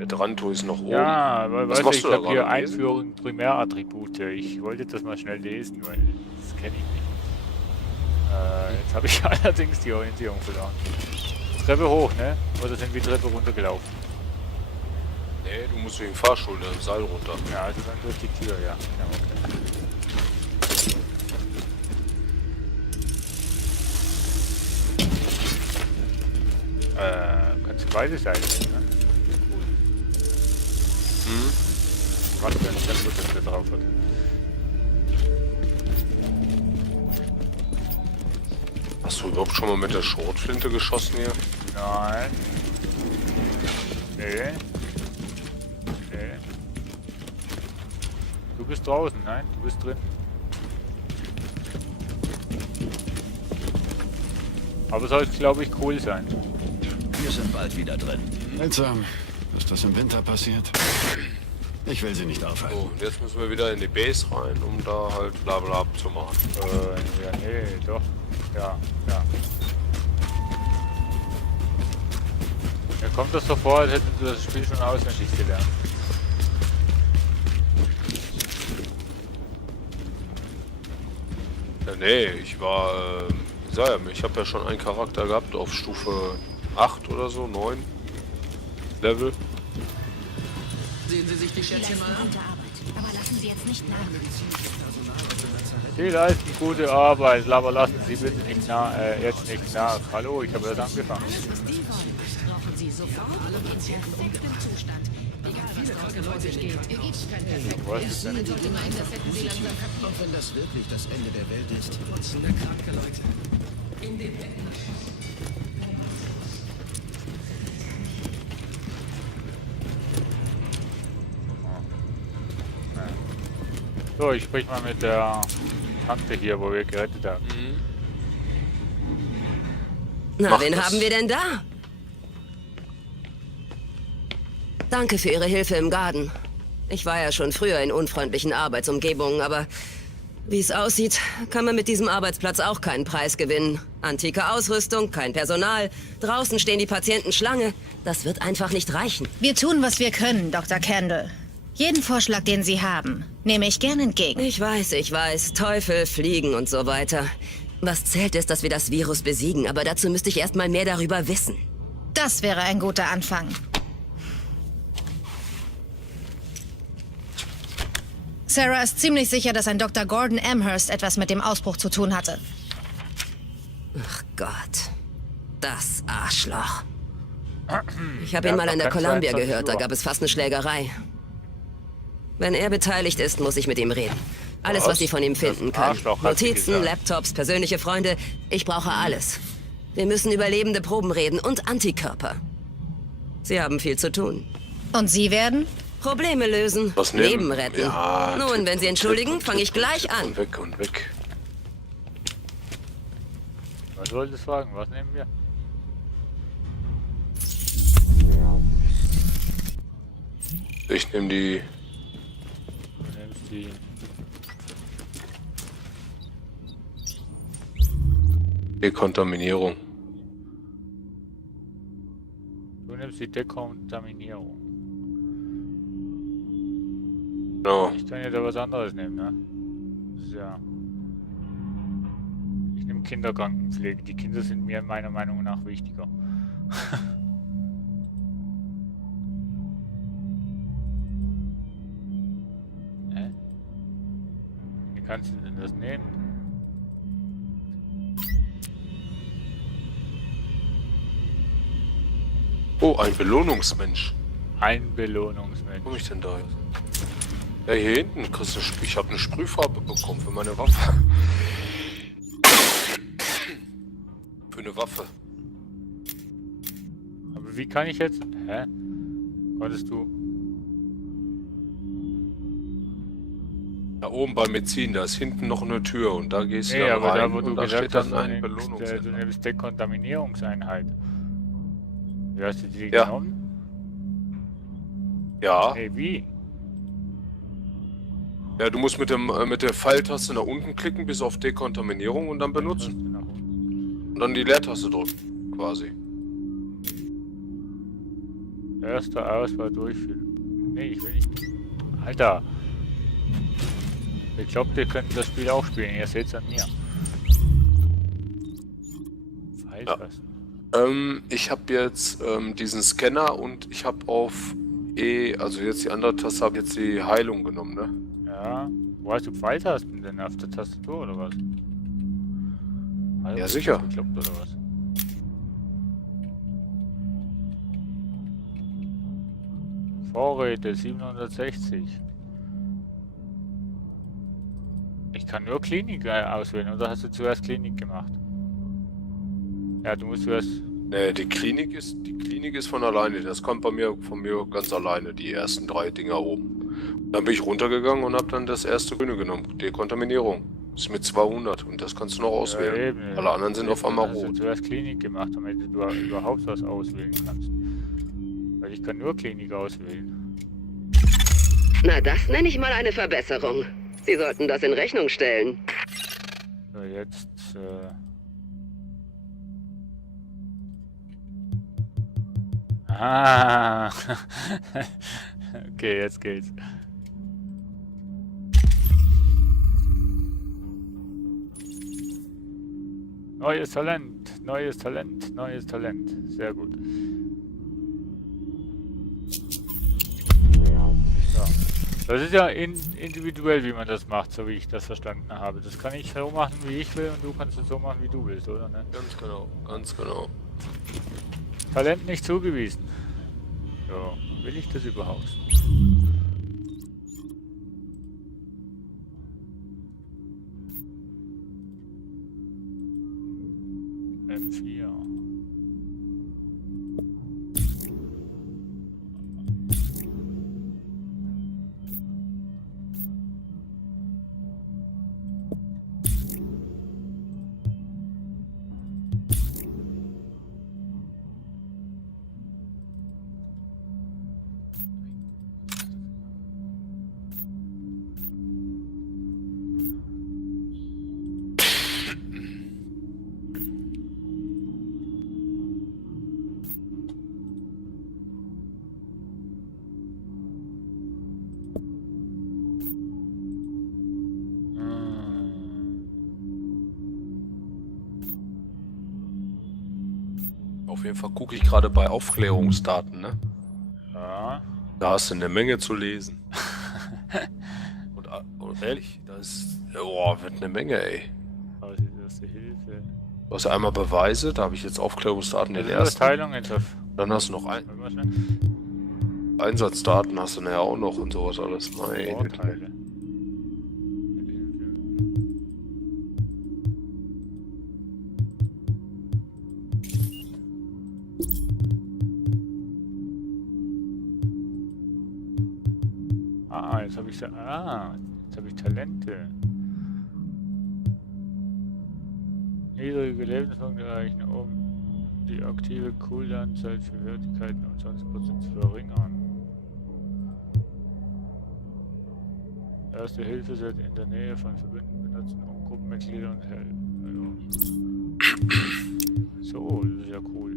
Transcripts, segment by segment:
Der Dranto ist noch oben. Ja, weil Was weißt du, machst ich du da habe hier gerade lesen? Einführung Primärattribute. Ich wollte das mal schnell lesen, weil das kenne ich nicht. Jetzt habe ich allerdings die Orientierung verloren. Treppe hoch, ne? Oder sind wir Treppe runtergelaufen? Nee, du musst wegen Fahrstuhl, im Seil runter. Ja, also dann durch die Tür, ja. Ja, okay. Kannst du beide Seiten nehmen, ne? Hm? Was für ein Tempo das da drauf hat. Hast du überhaupt schon mal mit der Schrotflinte geschossen hier? Nein. Nee. Nee. Du bist draußen, nein, du bist drin. Aber soll, glaube ich, cool sein. Wir sind bald wieder drin. Seltsam, dass das im Winter passiert. Ich will sie nicht aufhalten. So, und jetzt müssen wir wieder in die Base rein, um da halt Blabla zu machen. Ja, nee, doch. Ja, ja. Mir kommt das so vor, als hätten sie das Spiel schon auswendig gelernt. Ja, nee, ich war, ich habe ja schon einen Charakter gehabt auf Stufe 8 oder so, 9 Level. Sehen Sie sich die Schätzchen mal an. Gute Arbeit, aber lassen Sie jetzt nicht nach. Sie leisten gute Arbeit, aber lassen Sie bitte nicht jetzt nicht nach. Hallo, ich habe erst angefangen. Alles, was die wollen, brauchen Sie sofort in perfektem Zustand. Egal, was draußen vor sich geht. Ihr gebt kein perfekt. Was ist denn? Sollte meinen, das hätten Sie langsam kapiert. Auch wenn das wirklich das Ende der Welt ist. Putzende kranke Leute. In den Betten. So, ich sprich mal mit der Tante hier, wo wir gerettet haben. Na, Mach wen das. haben wir denn da? Danke für Ihre Hilfe im Garten. Ich war ja schon früher in unfreundlichen Arbeitsumgebungen, aber wie es aussieht, kann man mit diesem Arbeitsplatz auch keinen Preis gewinnen. Antike Ausrüstung, kein Personal, draußen stehen die Patienten Schlange. Das wird einfach nicht reichen. Wir tun, was wir können, Dr. Kendall. Jeden Vorschlag, den Sie haben, nehme ich gern entgegen. Ich weiß. Teufel, Fliegen und so weiter. Was zählt ist, dass wir das Virus besiegen, aber dazu müsste ich erst mal mehr darüber wissen. Das wäre ein guter Anfang. Sarah ist ziemlich sicher, dass ein Dr. Gordon Amherst etwas mit dem Ausbruch zu tun hatte. Ach Gott. Das Arschloch. Ich habe Ja, ihn mal an der doch, kein Columbia 22 gehört, da Uhr. gab es fast eine Schlägerei. Wenn er beteiligt ist, muss ich mit ihm reden. Alles, was Sie von ihm finden Das können. Arschloch hat sie Notizen, gesagt. Laptops, persönliche Freunde. Ich brauche alles. Wir müssen über lebende Proben reden und Antikörper. Sie haben viel zu tun. Und Sie werden? Probleme lösen, Was nehmen? Leben retten. Ja, Nun, Tipp wenn Sie und entschuldigen, Tipp fange ich gleich Tipp an. Und weg und weg. Was wollt ihr fragen? Was nehmen wir? Ich nehme die. Du nimmst die. Dekontaminierung. Du nimmst die Dekontaminierung. Genau. Ich kann ja da was anderes nehmen, ne? Das ist ja. Ich nehme Kinderkrankenpflege. Die Kinder sind mir meiner Meinung nach wichtiger. Hä? Wie kannst du denn das nehmen? Oh, ein Belohnungsmensch. Ein Belohnungsmensch. Wo komme ich denn da jetzt? Ja, hier hinten kriegst du ich habe eine Sprühfarbe bekommen für meine Waffe. Für eine Waffe. Aber wie kann ich jetzt? Hä? Konntest du? Da oben beim Medizin, da ist hinten noch eine Tür und da gehst du Nee, dann aber rein da wo und du da gesagt steht hast, dann du ein nimmst, du Belohnungsmensch. nimmst Dekontaminierungseinheit. Wie hast du die Ja. genommen? Ja, Hey, wie? ja, du musst mit der Pfeiltaste nach unten klicken bis auf Dekontaminierung und dann Hast benutzen. du nach unten? 'n. Und dann die Leertaste drücken, quasi. Hm. Ja, Hm. Erste Auswahl durchführen. Nee, ich will nicht. Alter! Ich glaube, wir können das Spiel auch spielen. Ihr seht es an mir. Pfeiltasten. Ich habe jetzt diesen Scanner und ich habe auf E, also jetzt die andere Taste, habe jetzt die Heilung genommen, ne? Ja. Wo hast du Pfeiltasten denn? Auf der Tastatur oder was? Also, Ja, sicher. Geklappt oder was? Vorräte 760. Ich kann nur Klinik auswählen, oder hast du zuerst Klinik gemacht? Ja, du musst zuerst. Ne, die Klinik ist von alleine. Das kommt von mir ganz alleine, die ersten 3 Dinger oben. Dann bin ich runtergegangen und habe dann das erste Grüne genommen. Dekontaminierung. Ist mit 200 und das kannst du noch auswählen. Ja, eben, Alle anderen sind auf einmal Hast du rot. zuerst Klinik gemacht, damit du überhaupt was auswählen kannst. Weil ich kann nur Klinik auswählen. Na, das nenne ich mal eine Verbesserung. Sie sollten das in Rechnung stellen. So, jetzt. Ah! Okay, jetzt geht's. Neues Talent, neues Talent, neues Talent. Sehr gut. So. Das ist ja individuell, wie man das macht, so wie ich das verstanden habe. Das kann ich so machen, wie ich will, und du kannst es so machen, wie du willst, oder? Ne? Ganz genau, ganz genau. Talent nicht zugewiesen. So, will ich das überhaupt? M4. Auf jeden Fall gucke ich gerade bei Aufklärungsdaten, ne? Ja. Da hast du eine Menge zu lesen. und ehrlich, da ist. Wird eine Menge, ey. Was ist das, die Hilfe? Du hast einmal Beweise, da habe ich jetzt Aufklärungsdaten den ersten. Teilung jetzt auf. Dann hast du noch Einsatzdaten, hast du nachher auch noch und sowas alles. Meine Vorteile. Jetzt habe ich jetzt habe ich Talente. Niedrige Lebenspunkte erreichen, um die aktive Cooldown-Zeit für Fertigkeiten um 20% zu verringern. Erste Hilfe wird in der Nähe von Verbündeten benutzen, um Gruppenmitglieder und helfen. Also. So, das ist ja cool.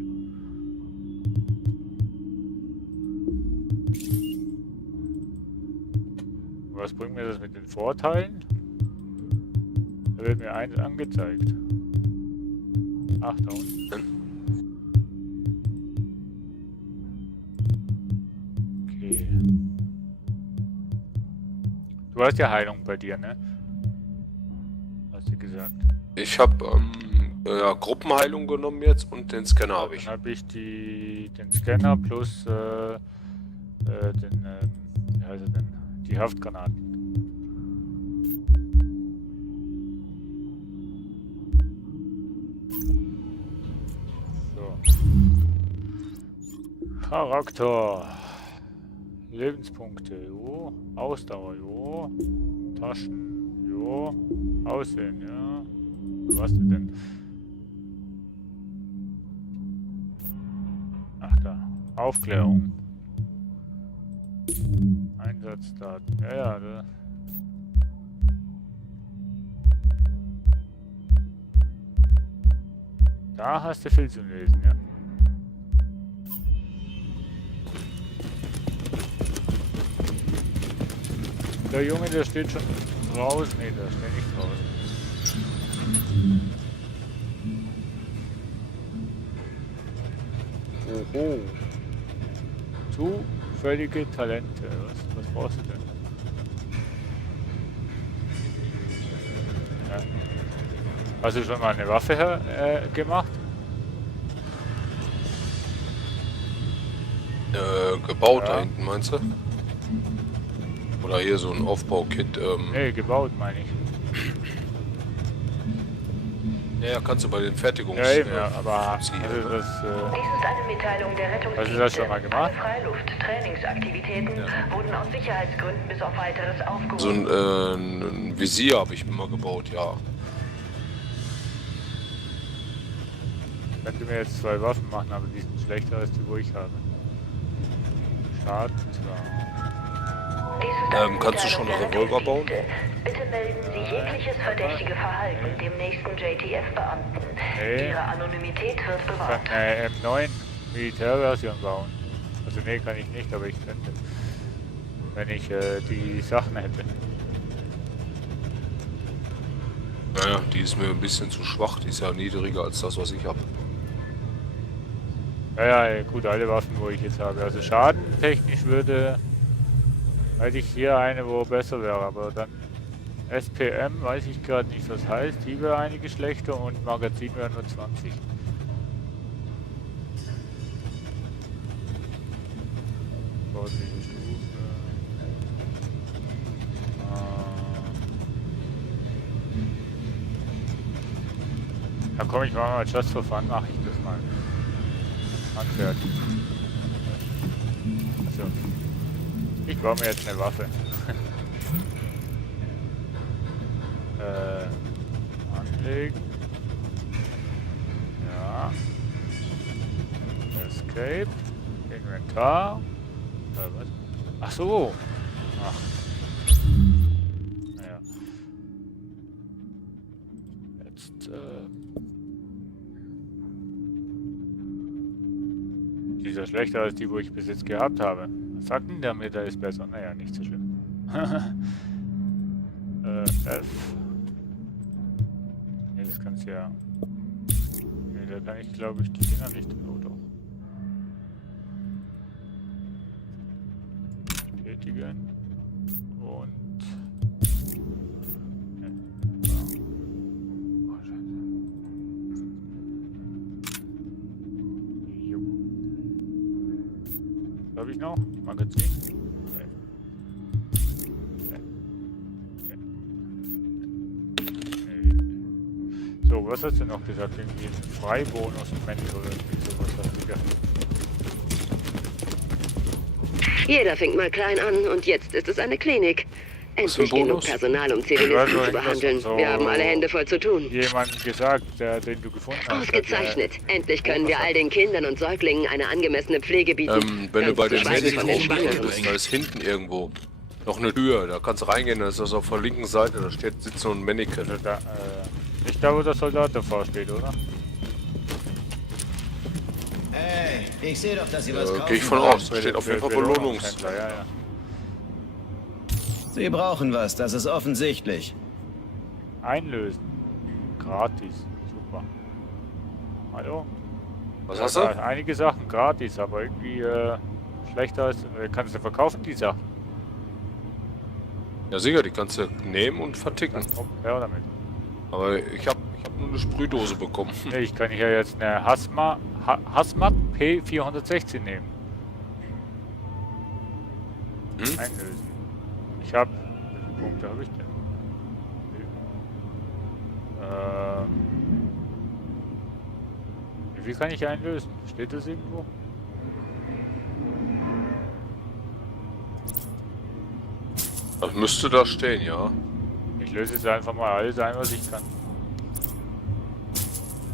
Was bringt mir das mit den Vorteilen? Da wird mir eins angezeigt. Ach, da unten. Okay. Du hast ja Heilung bei dir, ne? Hast du gesagt. Ich habe Gruppenheilung genommen jetzt und den Scanner habe ich. Dann habe ich den Scanner plus wie heißt er denn? Die Haftgranaten. So. Charakter. Lebenspunkte, jo. Ausdauer, jo. Taschen, jo. Aussehen, ja. Was denn? Ach da. Aufklärung. Einsatzdaten. Ja, da. Da hast du viel zu lesen, ja. Der Junge, der steht schon draußen. Ne, der steht nicht draußen. Oho. Zufällige Talente. Was brauchst du denn? Ja. Hast du schon mal eine Waffe gemacht? Gebaut Ja. da hinten, meinst du? Oder hier so ein Aufbaukit. Nee, gebaut meine ich. Ja, kannst du bei den Fertigungs... Ja, eben, ja, aber ziehen, also ne? das, Dies ist eine Mitteilung der Rettungsdienste. Hast du das schon mal gemacht? Alle Freiluft-Trainingsaktivitäten wurden aus Sicherheitsgründen bis auf weiteres aufgehoben. So ein Visier habe ich mir mal gebaut, ja. Ich könnte mir jetzt 2 Waffen machen, aber die sind schlechter als die, wo ich habe. Schaden zwar. Dies ist eine Kannst du schon Mitteilung einen der Revolver bauen? Rettungsdienste. Bitte melden Sie jegliches verdächtige Verhalten dem nächsten JTF-Beamten. Nee. Ihre Anonymität wird Ich kann bewahrt. eine M9 Militärversion bauen. Also nee, kann ich nicht, aber ich könnte. Wenn ich die Sachen hätte. Naja, die ist mir ein bisschen zu schwach. Die ist ja niedriger als das, was ich habe. Ja, gut, alle Waffen, wo ich jetzt habe. Also schadentechnisch hätte ich hier eine, wo besser wäre, aber dann SPM, weiß ich gerade nicht, was heißt. Die wäre einige schlechter und Magazin wäre nur 20. Sportliche Stufe. Ja komm, ich mache mal Just for Fun, mache ich das mal. Handwerk. So. Ich baue mir jetzt eine Waffe. Anlegen. Ja. Escape. Inventar. Was? Ach so. Ach. Naja. Jetzt, die ist ja schlechter als die, wo ich bis jetzt gehabt habe. Was sagt denn der mit, der ist besser? Naja, nicht so schlimm. F. Ne, das kannst du ja. Ne, da kann ich, glaube ich, die Dinger nicht. Oh doch. Bestätigen. Und. Ne. Ja. Oh, Scheiße. Jo. Was habe ich noch? Magazin? Nee. So, was hast du noch gesagt? Irgendwie ein Freibonus im Menü oder irgendwie sowas hast du gehabt. Jeder fängt mal klein an und jetzt ist es eine Klinik. Was für ein Endlich genug Bonus? Personal, um Ja, Zivilisten so zu behandeln. so- Wir haben alle Hände voll zu tun. Jemand gesagt, den du gefunden hast. Ausgezeichnet. Endlich können wir all den Kindern und Säuglingen eine angemessene Pflege bieten. Wenn du Ganz bei zu den schweigen Medien von den aufstehen Schwangeren. bist, da ist hinten irgendwo noch eine Tür. Da kannst du reingehen, da ist das auf der linken Seite, da sitzt so ein Mannequin. Also da, nicht da, wo der Soldat davor steht, oder? Hey, ich sehe doch, dass Sie was kaufen. Gehe ich von wollen. aus. Da steht auf jeden Fall Belohnungs. Ja, ja. Sie brauchen was, das ist offensichtlich. Einlösen. Gratis. Super. Hallo? Was hast Ja, du? einige Sachen gratis, aber irgendwie schlechter als. Kannst du verkaufen, die Sachen? Ja sicher, die kannst du nehmen und verticken. Oh, her damit. Aber ich hab nur eine Sprühdose bekommen. Nee, ich kann hier jetzt eine Hazmat P416 nehmen. Hm? Einlösen. Ich habe. Wie viele Punkte habe ich denn? Wie viel kann ich einlösen? Steht das irgendwo? Das müsste da stehen, ja. Ich löse jetzt einfach mal alles ein, was ich kann.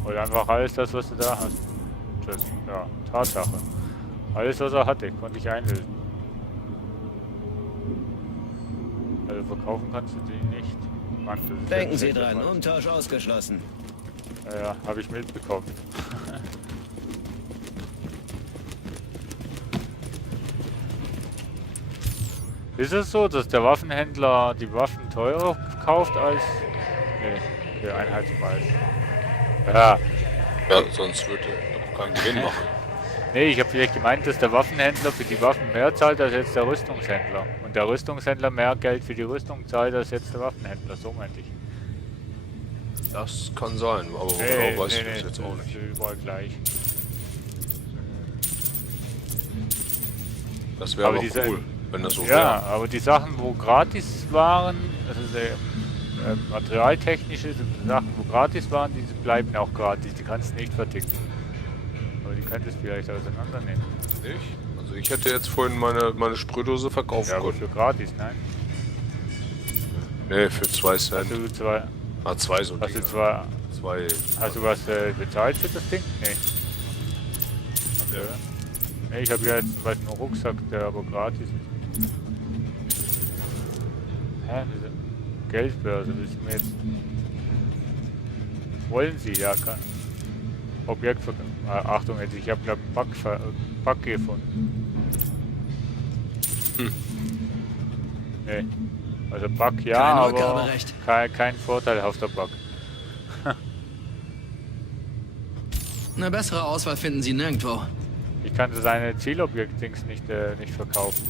Oder einfach alles das, was du da hast. Tschüss. Ja, Tatsache. Alles, was er hatte, konnte ich einlösen. Also verkaufen kannst du die nicht. Mann, das ist Denken jetzt Sie echt dran, falsch. Umtausch ausgeschlossen. Ja, habe ich mitbekommen. Ist es so, dass der Waffenhändler die Waffen teurer kauft als... Nee, der Einheitspreis. Ja. Ja, sonst würde er auch keinen Gewinn machen. Nee, ich habe vielleicht gemeint, dass der Waffenhändler für die Waffen mehr zahlt als jetzt der Rüstungshändler. Und der Rüstungshändler mehr Geld für die Rüstung zahlt als jetzt der Waffenhändler, so meinte ich. Das kann sein, aber Nee, genau weiß ich nee, das jetzt auch das nicht. ist überall gleich. Das wäre aber diese- cool, wenn das so Ja, wäre. aber die Sachen, wo gratis waren, also materialtechnische Sachen, wo gratis waren, die bleiben auch gratis. Die kannst du nicht verticken. Aber die könntest du vielleicht auseinandernehmen. Nicht? Also ich hätte jetzt vorhin meine Sprühdose verkaufen Ja, aber können. für gratis, nein. Nee, für 2 Hast Cent. du zwei, Ah, 2 so hast du Dinge. zwei, 2. hast du was bezahlt für das Ding? Nee. Okay. Nee, ich habe ja jetzt zum Beispiel einen Rucksack, der aber gratis ist. Hä? Diese Geldbörse, willst du mir jetzt... Wollen Sie? Ja, kann. Objektverkauf. Achtung, jetzt, ich habe glaube ich einen Bug gefunden. Nee. Also Bug ja, Kein aber Rückgaberecht. kein vorteilhafter Bug. Eine bessere Auswahl finden Sie nirgendwo. Ich kann seine Zielobjekt-Dings nicht verkaufen.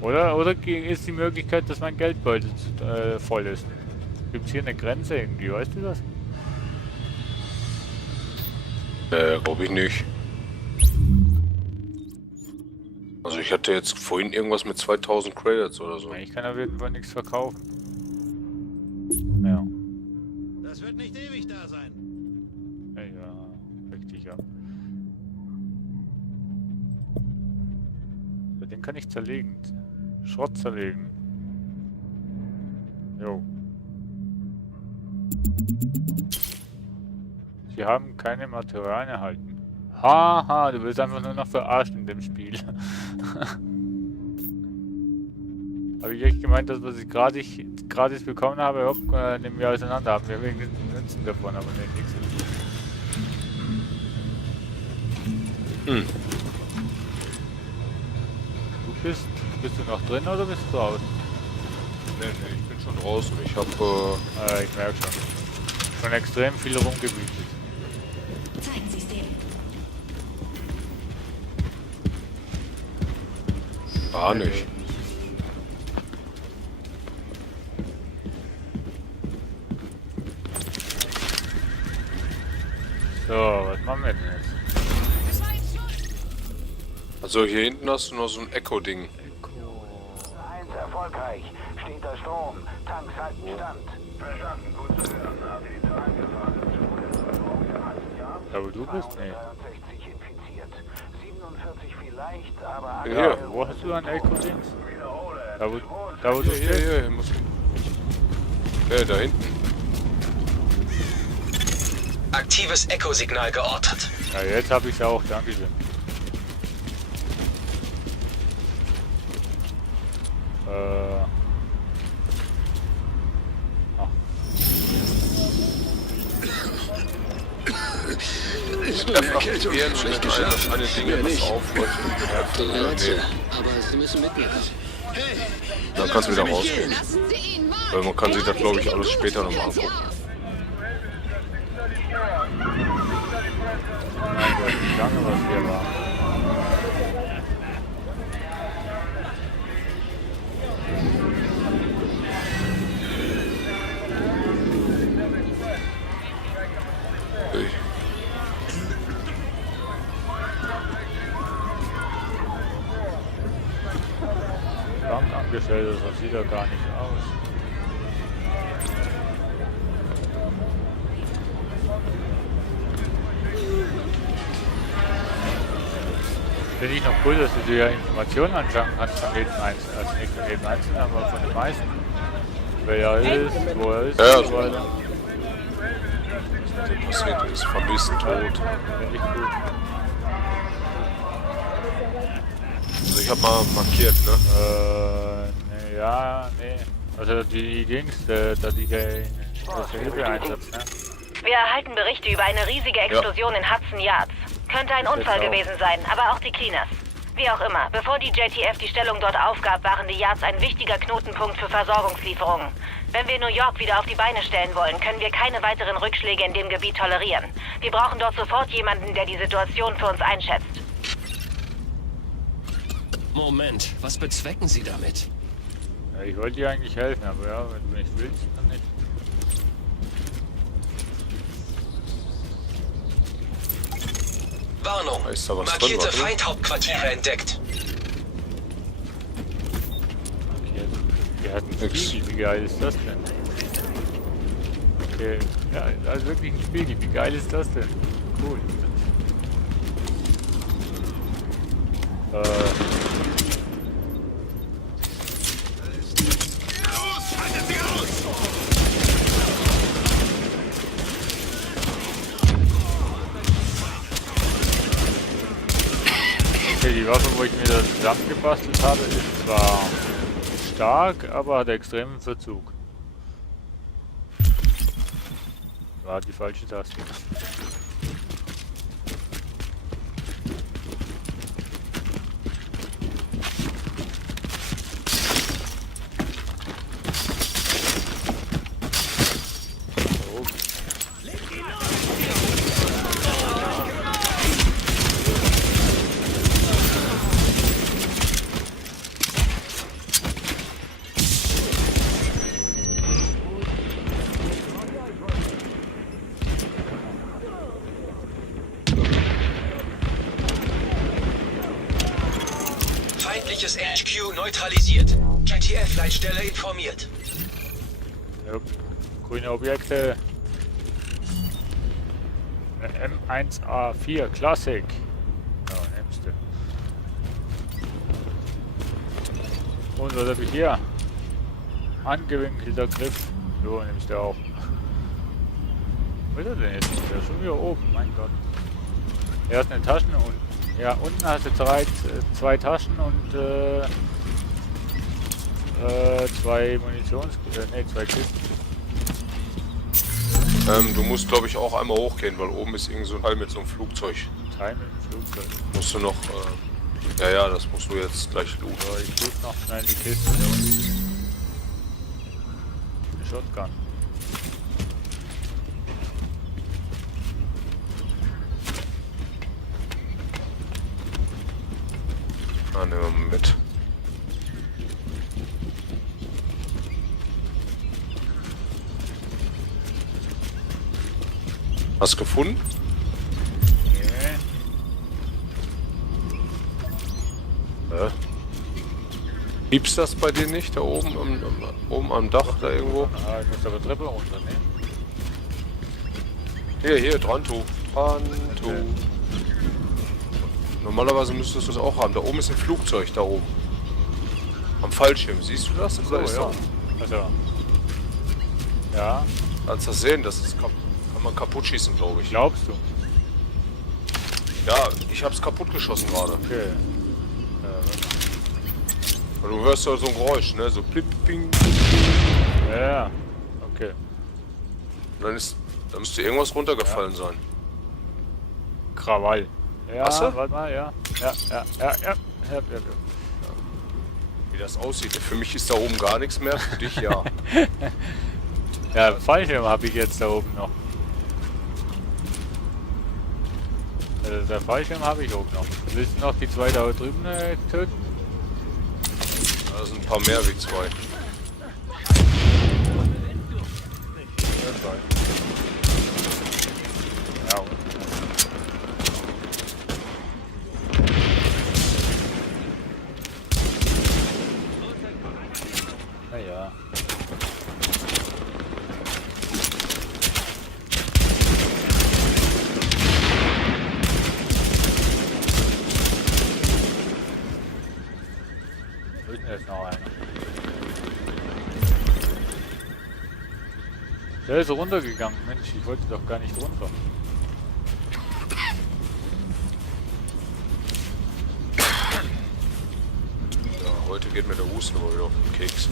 Oder ist die Möglichkeit, dass mein Geldbeutel voll ist? Gibt es hier eine Grenze irgendwie, weißt du das? Glaube ich nicht. Also ich hatte jetzt vorhin irgendwas mit 2000 Credits oder so. Ich kann auf jeden Fall nichts verkaufen. Ja. Das wird nicht ewig da sein. Ja, richtig, ja. So, den kann ich zerlegen. Schrott zerlegen. Jo. Sie haben keine Materialien erhalten. Haha, du wirst einfach nur noch verarscht in dem Spiel. Habe ich echt gemeint, dass was ich gratis bekommen habe, hopp, nehmen wir auseinander, haben wir wenigstens Nutzen davon, aber nicht nichts. Bist du noch drin oder bist du raus? Nee, ich bin schon draußen. Ich habe Ich merke schon. Schon extrem viel rumgewütet. Zeigen Sie es dem. gar nicht. So, was machen wir denn jetzt? Also hier hinten hast du noch so ein Echo-Ding. 1 erfolgreich. Steht der Strom. Tanks halten Stand. Verstanden. Gut zu hören. Habt ihr die Zahlen gefahren? Da wo du bist? Nee. 63 infiziert. 47 vielleicht, aber... Hier. Wo hast du ein Echo-Dings? Da wo du stehst? Hier, muss da hinten. Aktives Echo-Signal geortet. Ja, jetzt habe ich es auch, dankeschön. Erkältung. Schlecht geschafft. Das eine Ding was auf. Aber Sie müssen mitnehmen. Dann kannst du wieder rausgehen. Lassen Sie ihn mal! Weil man kann sich das, glaube ich, alles später nochmal angucken. Mein Gott, wie lange was hier war. Ui. Bankangestellte, das sieht ja gar nicht aus. Finde ich noch cool, dass du dir Informationen anschauen kannst von jedem Einzelnen, also nicht von jedem Einzelnen, aber von den meisten. Wer er ist, wo er ist Ja, und so weiter. Was mit dem passiert ist, vermisst, tot. Finde ich gut. Also ich habe mal markiert, ne? Nee, ja, nee. Also die Dings, da die Hilfeeinsatz, ne? Wir erhalten Berichte über eine riesige Explosion in Hudson Yards. Könnte ein Unfall auch. gewesen sein, aber auch die Cleaners. Wie auch immer, bevor die JTF die Stellung dort aufgab, waren die Yards ein wichtiger Knotenpunkt für Versorgungslieferungen. Wenn wir New York wieder auf die Beine stellen wollen, können wir keine weiteren Rückschläge in dem Gebiet tolerieren. Wir brauchen dort sofort jemanden, der die Situation für uns einschätzt. Moment, was bezwecken Sie damit? Ja, ich wollte dir eigentlich helfen, aber ja, wenn du nicht willst, dann nicht. Warnung. Da ist da was drin, Markierte warte. Feindhauptquartiere entdeckt. Okay, wir hatten Nix. Spiegel, wie geil ist das denn? Okay, ja, also wirklich ein Spiegel, wie geil ist das denn? Cool. Okay, die Waffe, wo ich mir das zusammengebastelt habe, ist zwar stark, aber hat extremen Verzug. War die falsche Taste. Feindliches HQ neutralisiert. JTF-Leitstelle informiert. Ja, grüne Objekte. M1A4 Classic. Ja, nimmst du. Und was habe ich hier? Angewinkelter Griff. So, nimmst du auch. Wo ist er denn jetzt? Der ist schon wieder oben, mein Gott. Erst eine Taschen und ja, unten hast du zwei Taschen und zwei zwei Kisten. Du musst, glaube ich, auch einmal hochgehen, weil oben ist irgend so ein Teil mit so einem Flugzeug. Teil mit dem Flugzeug. Musst du noch, ja, das musst du jetzt gleich looten. So, ich suche noch schnell die Kiste da unten. Eine Shotgun. Ah, nehmen wir mal mit. Hast du gefunden? Nee. Piepst das bei dir nicht, da oben oben am Dach, da irgendwo? Ah, ich muss aber Treppe runter, ne? Hier, Drantu. Okay. Normalerweise müsstest du es auch haben. Da oben ist ein Flugzeug, da oben. Am Fallschirm, siehst du das? Oder ist ja. da? Also. Ja, Kannst du das sehen? Das ist kann man kaputt schießen, glaube ich. glaubst du? Ja, ich hab's kaputt geschossen gerade. Okay. Und du hörst ja so ein Geräusch, ne? So plip, ping. Ja, okay. Und dann müsste irgendwas runtergefallen sein. Krawall. Ja, Hast du? warte mal, ja. Ja. Wie das aussieht. Für mich ist da oben gar nichts mehr, für dich ja. Ja, Fallschirm habe ich jetzt da oben noch. Der Fallschirm habe ich auch noch. Willst du noch die zwei da drüben töten? Da sind ein paar mehr wie zwei. Ja, und naja. Wo ist denn jetzt noch einer? Der ist runtergegangen. Mensch, ich wollte doch gar nicht runter. Ja, heute geht mir der Husten aber wieder auf den Keks.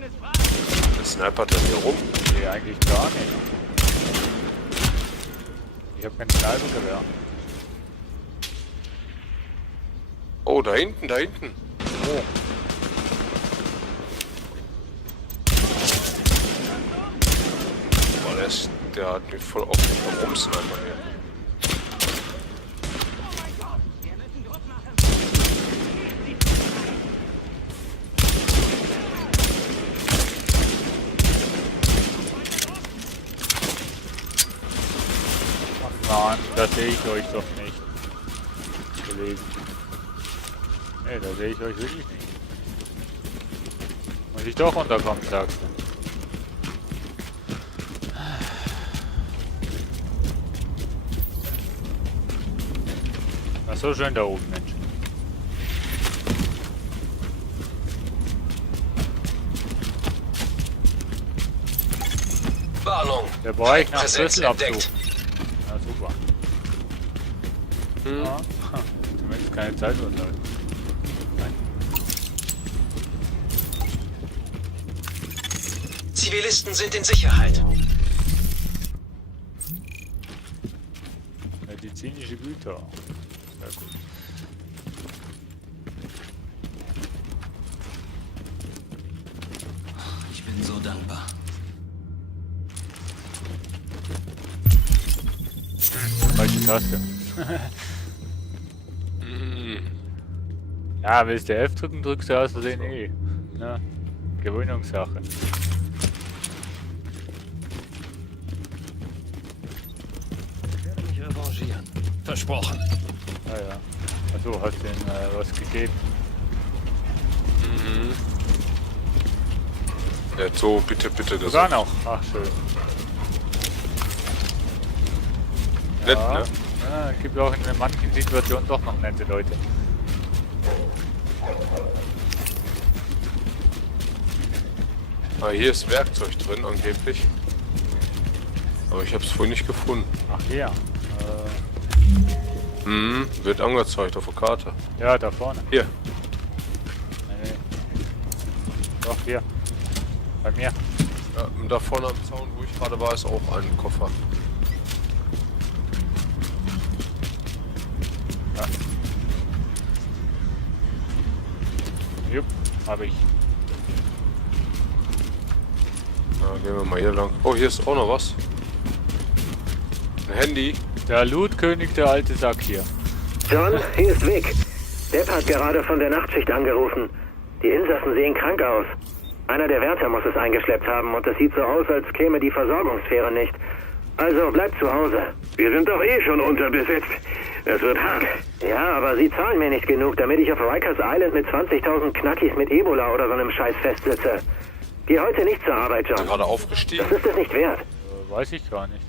Der snipert dann hier rum. Nee, eigentlich gar nicht. Ich hab kein Snipergewehr. Oh, da hinten, da hinten. Oh. Boah, der hat mich voll auf den Rumsniper hier. Mann, da sehe ich euch doch nicht. Kollegen. Ey, da sehe ich euch wirklich nicht. Muss ich doch runterkommen, sagst du? Ach so schön da oben, Mensch. Warnung. Der Bereich nach Präsenz Schlüsselabzug. entdeckt. Ja, super. Ja, zumindest keine Zeit unterhalten. Zivilisten sind in Sicherheit. Medizinische Güter. Sehr gut. Ich bin so dankbar. Falsche Taste. Ja, willst du F drücken, drückst du aus Versehen E. Ne? Gewöhnungssache. Ich werde mich revanchieren. Versprochen. Ah ja. Achso, hast du ihm was gegeben? Der hat so bitte, bitte Sogar gesagt. noch. Ach, schön. Nett, Ja. ne? Ja, gibt auch in manchen Situationen doch noch nette Leute. Ah, hier ist Werkzeug drin, angeblich. Aber ich habe es vorhin nicht gefunden. Ach ja. Wird angezeigt auf der Karte. Ja, da vorne. Hier. Nee. Doch, hier. Bei mir. Ja, und da vorne am Zaun, wo ich gerade war, ist auch ein Koffer. Ja. Jupp, habe ich. Na, gehen wir mal hier lang. Oh, hier ist auch noch was. Ein Handy. Der Lootkönig, der alte Sack hier. John, hier ist Vic. Depp hat gerade von der Nachtschicht angerufen. Die Insassen sehen krank aus. Einer der Wärter muss es eingeschleppt haben und es sieht so aus, als käme die Versorgungsfähre nicht. Also bleibt zu Hause. Wir sind doch eh schon unterbesetzt. Das wird hart. Ja, aber sie zahlen mir nicht genug, damit ich auf Rikers Island mit 20.000 Knackis mit Ebola oder so einem Scheiß festsitze. Geh heute nicht zur Arbeit, John. Gerade aufgestiegen. Das ist es nicht wert. Weiß ich gar nicht.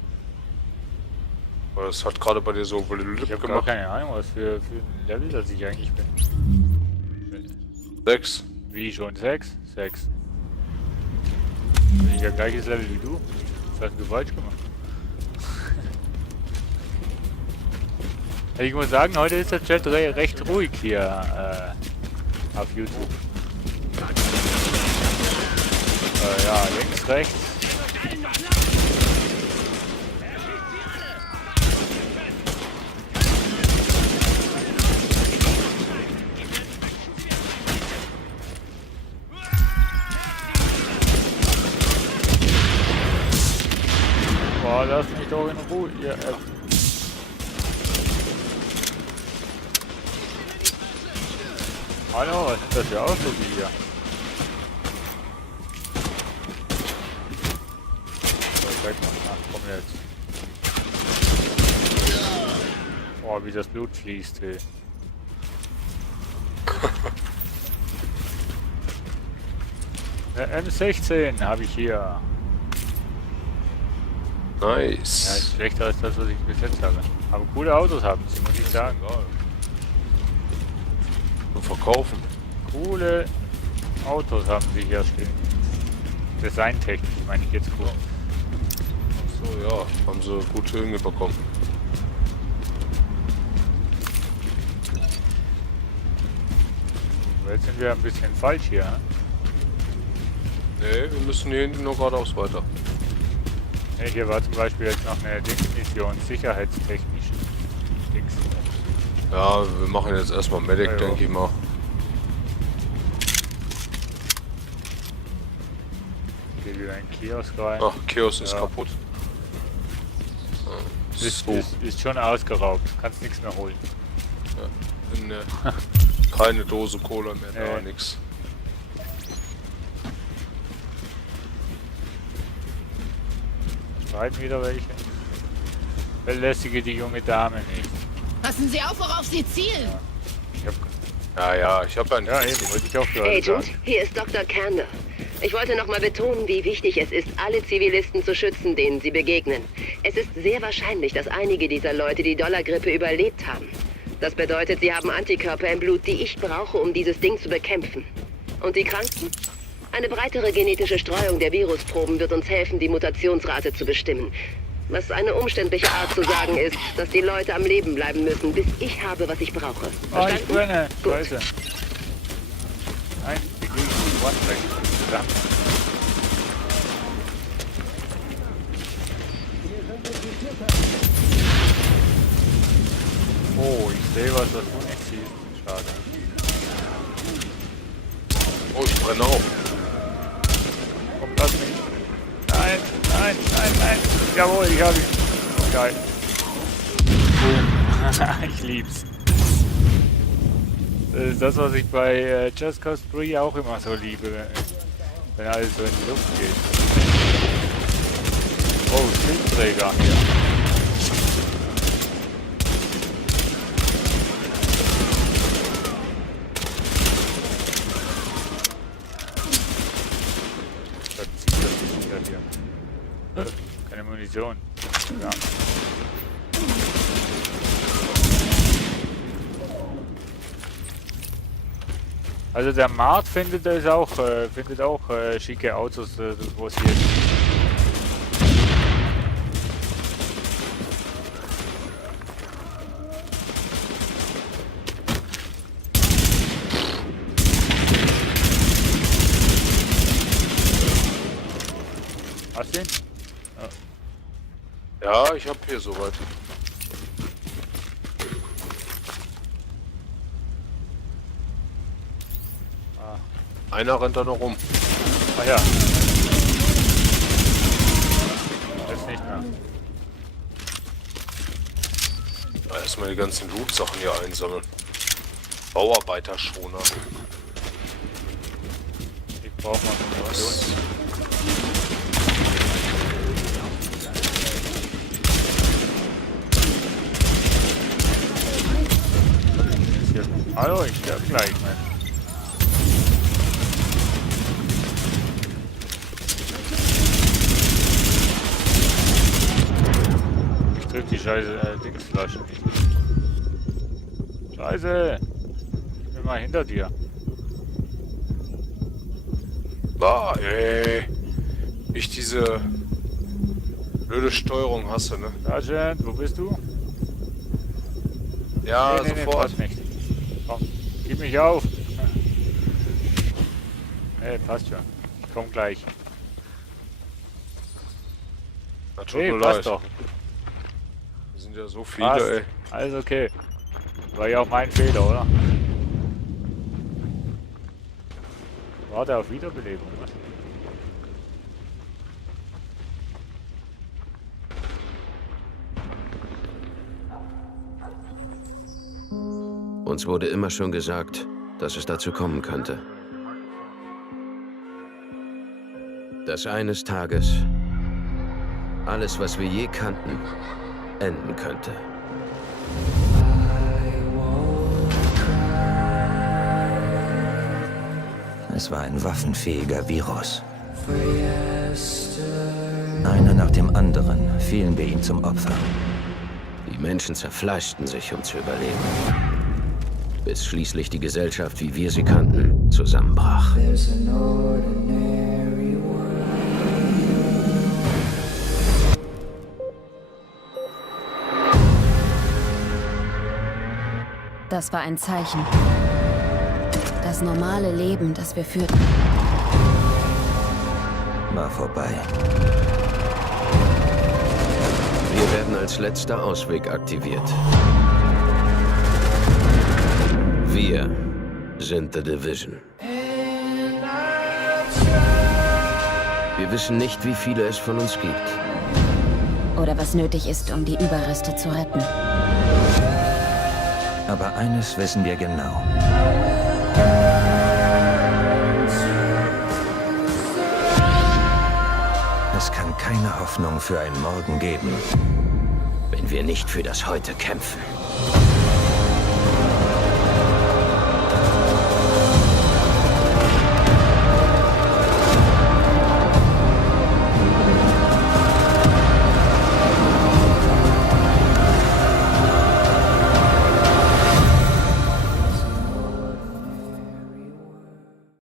Aber das hat gerade bei dir so Ich blöd habe gar gemacht. keine Ahnung, was für ein Level das ich eigentlich bin. 6. Wie schon 6? 6. Bin ich ja gleiches Level wie du. Was hast du falsch gemacht? Ich muss sagen, heute ist der Chat recht ruhig hier auf YouTube. Ja, links, rechts. Boah, lass mich doch in Ruhe. Ja, Hallo, was ist das für Ausdruck hier? So, weg mal. Ach, komm jetzt. Boah, wie das Blut fließt, ey. Der M16 habe ich hier. Ja, Nice. ist schlechter als das, was ich bis jetzt habe. Aber coole Autos haben sie, muss ich sagen. Und verkaufen. Coole Autos haben sie hier stehen. Designtechnisch meine ich jetzt cool. So, ja. Haben sie gute Dinge bekommen. Aber jetzt sind wir ein bisschen falsch hier. Ne? Nee, wir müssen hier hinten nur geradeaus weiter. Ne, hier war zum Beispiel jetzt noch eine Dingsmission, sicherheitstechnisch. Dings. Ja, wir machen jetzt erstmal Medic, Ja, denke ich mal. Geht wieder ein Kiosk rein. Ach, Kiosk ist kaputt. Ist schon ausgeraubt, kannst nichts mehr holen. Ja. Keine Dose Cola mehr, da nix. Streiten wieder welche. Belästige die junge Dame nicht. Passen Sie auf, worauf Sie zielen! Ich hab einen. Ja, eben, wollte ich auch gerade Agent, sagen. hier ist Dr. Kande. Ich wollte nochmal betonen, wie wichtig es ist, alle Zivilisten zu schützen, denen sie begegnen. Es ist sehr wahrscheinlich, dass einige dieser Leute die Dollargrippe überlebt haben. Das bedeutet, sie haben Antikörper im Blut, die ich brauche, um dieses Ding zu bekämpfen. Und die Kranken? Eine breitere genetische Streuung der Virusproben wird uns helfen, die Mutationsrate zu bestimmen. Was eine umständliche Art zu sagen ist, dass die Leute am Leben bleiben müssen, bis ich habe, was ich brauche. Oh, ich brenne. Gut. Scheiße. Nein, wir kriegen die Wand weg. Verdammt. Oh, ich sehe was, das du nicht siehst. Schade. Oh, ich brenne auf. Komm, lass mich. Nein, nein, nein, nein. Jawohl, ich habe ihn. Oh, geil. Boom. Ich lieb's. Das ist das, was ich bei Just Cause 3 auch immer so liebe, wenn alles so in die Luft geht. Oh, Schildträger hier. Was zieht das hier? Keine Munition. Ja. Also der Mart findet es auch, schicke Autos, wo es hier ist. Hast du ihn? Ja, ich hab hier soweit. Einer rennt da noch rum. Ach ja. Jetzt nicht mehr. Erstmal die ganzen Loot-Sachen hier einsammeln. Bauarbeiterschoner. Ich brauche mal Munition. Hallo, ich sterbe gleich, Mann. Ich treffe die scheiße Dingsflasche nicht. Scheiße! Ich bin mal hinter dir. Ey. Ich diese blöde Steuerung hasse, ne? Sergeant, wo bist du? Ja, nee, sofort. passt nicht. Komm, gib mich auf. Nee, passt schon. Ich komm gleich. Na, tut Nee, mir passt leid. doch. Das sind ja so viele, Passt. ey. Alles okay. War ja auch mein Fehler, oder? Warte auf Wiederbelebung, was? Uns wurde immer schon gesagt, dass es dazu kommen könnte. Dass eines Tages alles, was wir je kannten, enden könnte. Es war ein waffenfähiger Virus. Einer nach dem anderen fielen wir ihm zum Opfer. Die Menschen zerfleischten sich, um zu überleben. Bis schließlich die Gesellschaft, wie wir sie kannten, zusammenbrach. Das war ein Zeichen. Das normale Leben, das wir führten. war vorbei. Wir werden als letzter Ausweg aktiviert. Wir sind The Division. Wir wissen nicht, wie viele es von uns gibt. Oder was nötig ist, um die Überreste zu retten. Aber eines wissen wir genau. Es kann keine Hoffnung für einen Morgen geben, wenn wir nicht für das Heute kämpfen.